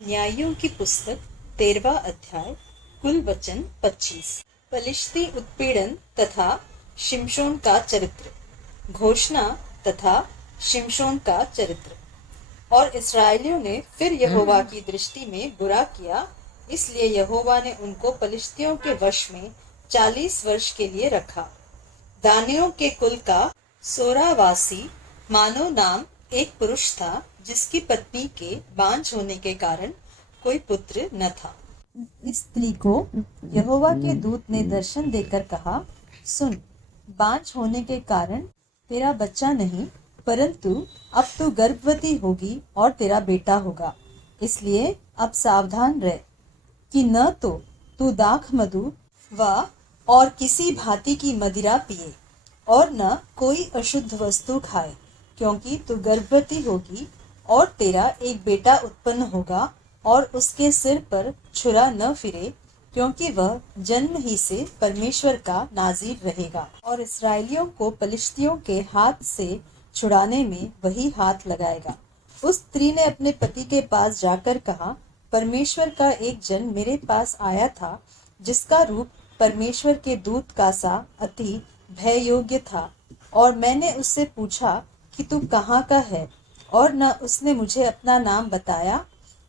न्यायों की पुस्तक 13वां अध्याय। कुल वचन 25। पलिश्ती उत्पीड़न तथा शिमशोन का चरित्र। घोषणा तथा शिमशोन का चरित्र। और इस्राएलियों ने फिर यहोवा की दृष्टि में बुरा किया, इसलिए यहोवा ने उनको पलिश्तियों के वश में 40 वर्ष के लिए रखा। दानियों के कुल का सोरावासी मानो नाम एक पुरुष था, जिसकी पत्नी के बांझ होने के कारण कोई पुत्र न था। इस स्त्री को यहोवा के दूत ने दर्शन देकर कहा, सुन, बांझ होने के कारण तेरा बच्चा नहीं, परंतु अब तू गर्भवती होगी और तेरा बेटा होगा। इसलिए अब सावधान रह कि न तो तू दाख मधु व और किसी भांति की मदिरा पिए और न कोई अशुद्ध वस्तु खाए, क्योंकि तू गर्भवती होगी और तेरा एक बेटा उत्पन्न होगा और उसके सिर पर छुरा न फिरे, क्योंकि वह जन्म ही से परमेश्वर का नाज़ीर रहेगा। और इस्राएलियों को पलिश्तियों के हाथ से छुड़ाने में वही हाथ लगाएगा। उस स्त्री ने अपने पति के पास जाकर कहा, परमेश्वर का एक जन मेरे पास आया था, जिसका रूप परमेश्वर के दूत का सा अति भय योग्य था, और मैंने उससे पूछा कि तू कहाँ का है, और न उसने मुझे अपना नाम बताया,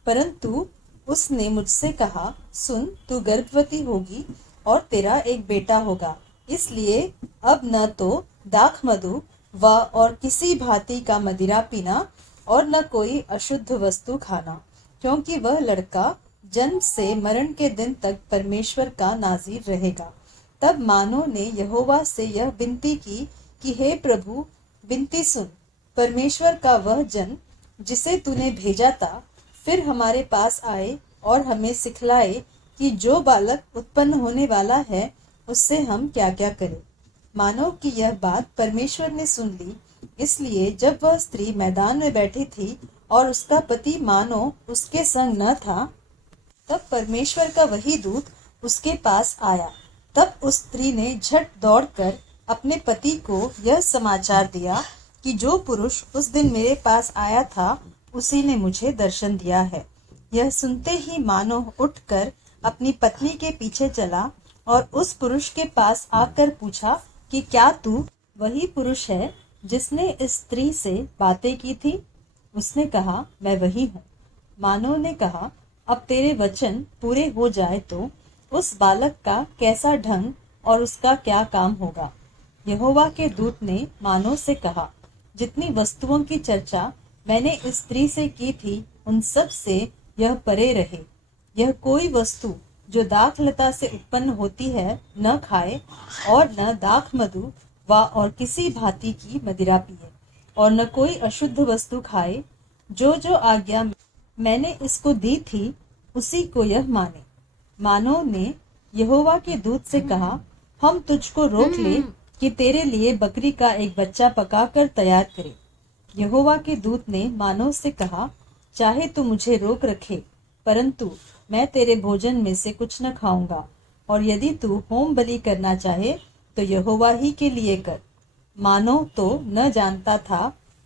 परंतु उसने मुझसे कहा, सुन, तू गर्भवती होगी और तेरा एक बेटा होगा। इसलिए अब न तो दाख मधु व और किसी भांति का मदिरा पीना और न कोई अशुद्ध वस्तु खाना, क्योंकि वह लड़का जन्म से मरण के दिन तक परमेश्वर का नाज़ीर रहेगा। तब मानो ने यहोवा से यह विनती की कि हे प्रभु, विनती सुन, परमेश्वर का वह जन जिसे तूने भेजा था फिर हमारे पास आए और हमें सिखलाए कि जो बालक उत्पन्न होने वाला है उससे हम क्या क्या करें। मानो कि यह बात परमेश्वर ने सुन ली। इसलिए जब वह स्त्री मैदान में बैठी थी और उसका पति मानो उसके संग न था, तब परमेश्वर का वही दूत उसके पास आया। तब उस स्त्री ने झट दौड़कर अपने पति को यह समाचार दिया कि जो पुरुष उस दिन मेरे पास आया था, उसी ने मुझे दर्शन दिया है। यह सुनते ही मानो उठकर अपनी पत्नी के पीछे चला और उस पुरुष के पास आकर पूछा कि क्या तू वही पुरुष है जिसने इस स्त्री से बातें की थी? उसने कहा, मैं वही हूँ। मानो ने कहा, अब तेरे वचन पूरे हो जाए तो उस बालक का कैसा ढंग और उसका क्या काम होगा। यहोवा के दूत ने मानो से कहा, जितनी वस्तुओं की चर्चा मैंने इस स्त्री से की थी, उन सब से यह परे रहे। यह कोई वस्तु जो दाख लता से उत्पन्न होती है न खाए, और न दाख मधु व और किसी भांति की मदिरा पिए, और न कोई अशुद्ध वस्तु खाए। जो जो आज्ञा मैंने इसको दी थी, उसी को यह माने। मानो ने यहोवा के दूत से कहा, हम तुझको रोक ले कि तेरे लिए बकरी का एक बच्चा पकाकर तैयार करे। यहोवा के दूत ने मानो से कहा, चाहे तू मुझे रोक रखे, परंतु मैं तेरे भोजन में से कुछ न खाऊंगा, और यदि तू होम बलि करना चाहे तो यहोवा ही के लिए कर। मानो तो न जानता था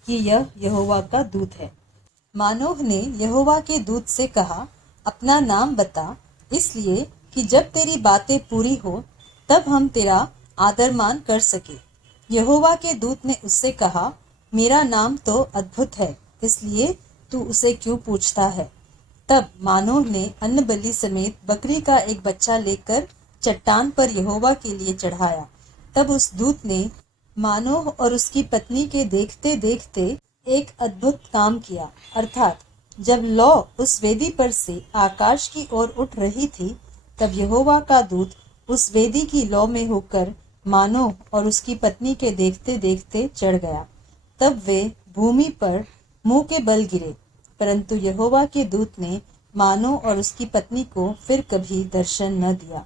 कि यह यहोवा का दूत है। मानोह ने यहोवा के दूत से कहा, अपना नाम बता, इसलिए कि जब तेरी बातें पूरी हो तब हम तेरा आदर मान कर सके। यहोवा के दूत ने उससे कहा, मेरा नाम तो अद्भुत है, इसलिए तू उसे क्यों पूछता है। तब मानोह ने अन्न बलि समेत बकरी का एक बच्चा लेकर चट्टान पर यहोवा के लिए चढ़ाया। तब उस दूत ने मानोह और उसकी पत्नी के देखते देखते एक अद्भुत काम किया, अर्थात जब लौ उस वेदी पर से आकाश की ओर उठ रही थी, तब यहोवा का दूत उस वेदी की लौ में होकर मानोह और उसकी पत्नी के देखते देखते चढ़ गया। तब वे भूमि पर मुंह के बल गिरे, परंतु यहोवा के दूत ने मानोह और उसकी पत्नी को फिर कभी दर्शन न दिया।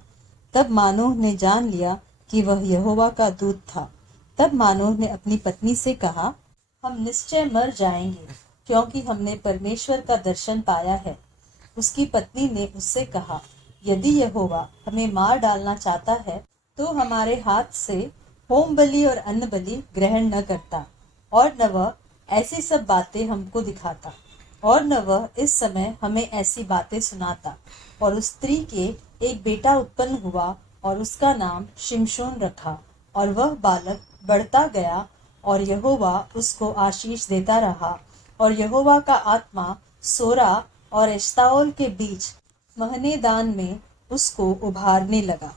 तब मानोह ने जान लिया कि वह यहोवा का दूत था। तब मानोह ने अपनी पत्नी से कहा, हम निश्चय मर जाएंगे, क्योंकि हमने परमेश्वर का दर्शन पाया है। उसकी पत्नी ने उससे कहा, यदि यहोवा हमें मार डालना चाहता है तो हमारे हाथ से होम बलि और अन्न बलि ग्रहण न करता, और न वह ऐसी सब बातें हमको दिखाता। और न वह इस समय हमें ऐसी बातें सुनाता। और उस स्त्री के एक बेटा उत्पन्न हुआ और उसका नाम शिमशोन रखा। और वह बालक बढ़ता गया और यहोवा उसको आशीष देता रहा। और यहोवा का आत्मा सोरा और एश्ताओल के बीच महनेदान में उसको उभारने लगा।